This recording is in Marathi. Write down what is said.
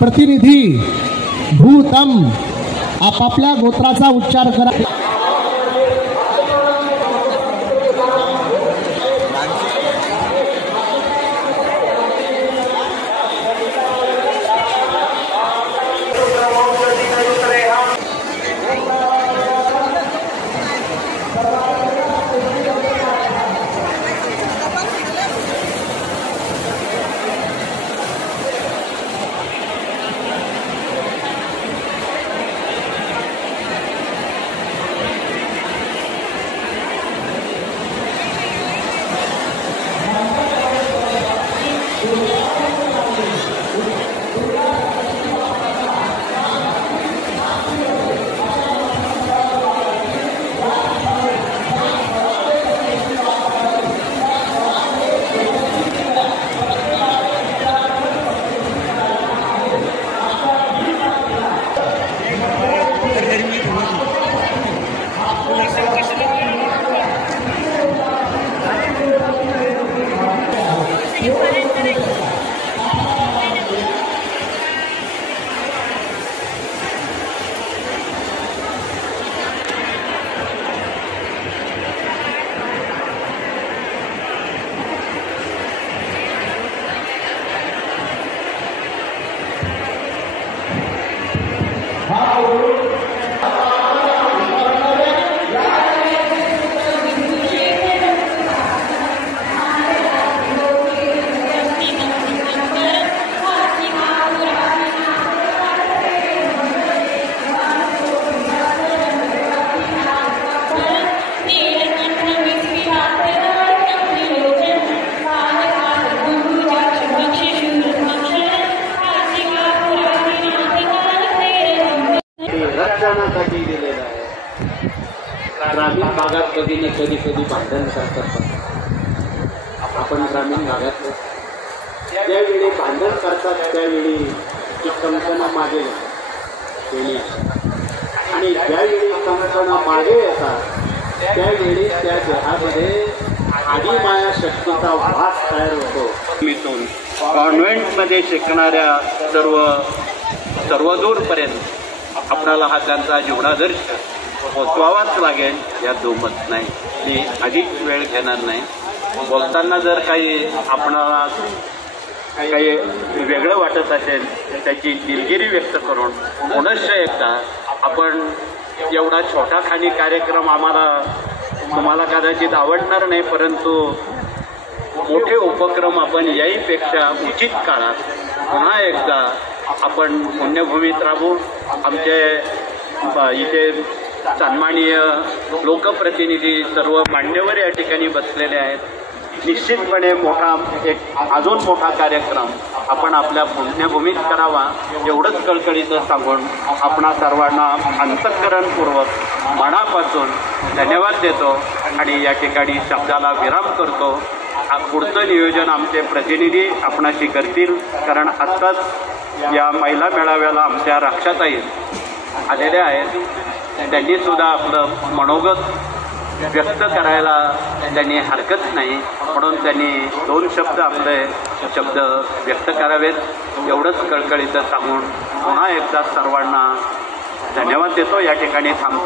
प्रतिनिधी भूतम आपापल्या गोत्राचा उच्चार करा। ग्रामीण भागात कधी कधी भांडण करतात। आपण ग्रामीण भागात ज्यावेळी भांडण करतात त्यावेळी कंकणा मागे आणि ज्यावेळी कंकणा मागे येतात त्यावेळी त्या देहामध्ये आदिमाया शक्तीचा वास तयार होतो। मिथून कॉन्व्हेंटमध्ये शिकणाऱ्या सर्व दूरपर्यंत आपल्याला हा त्यांचा जीवनादर्श पोचवावाच लागेल, यात दुमत नाही। मी अधिक वेळ घेणार नाही। बोलताना जर काही आपणाला काही वेगळं वाटत असेल त्याची दिलगिरी व्यक्त करून पुनश्च एकदा आपण एवढा छोटा खाली कार्यक्रम तुम्हाला कदाचित आवडणार नाही, परंतु मोठे उपक्रम आपण याहीपेक्षा उचित काळात पुन्हा एकदा आपण पुण्यभूमीत राबू। आमचे इथे सन्माननीय लोकप्रतिनिधी सर्व मान्यवर या ठिकाणी बसलेले आहेत। निश्चितपणे अजून मोठा कार्यक्रम आपण आपल्या पुण्यभूमीत करावा एवढंच कळकळीचं सांगून आपणा सर्वांना अंतःकरणपूर्वक मनापासून धन्यवाद देतो आणि या ठिकाणी शब्दाला विराम करतो। पुढचं नियोजन आमचे प्रतिनिधी आपणाशी करतील, कारण आत्ताच या महिला मेळाव्याला आमच्या रक्षाताई आलेल्या आहेत। त्यांनी सुद्धा आपलं मनोगत व्यक्त करायला त्यांनी हरकत नाही, म्हणून त्यांनी 2 शब्द आपले शब्द व्यक्त करावेत एवढंच कळकळीचं सांगून पुन्हा एकदा सर्वांना धन्यवाद देतो। या ठिकाणी थांबतो।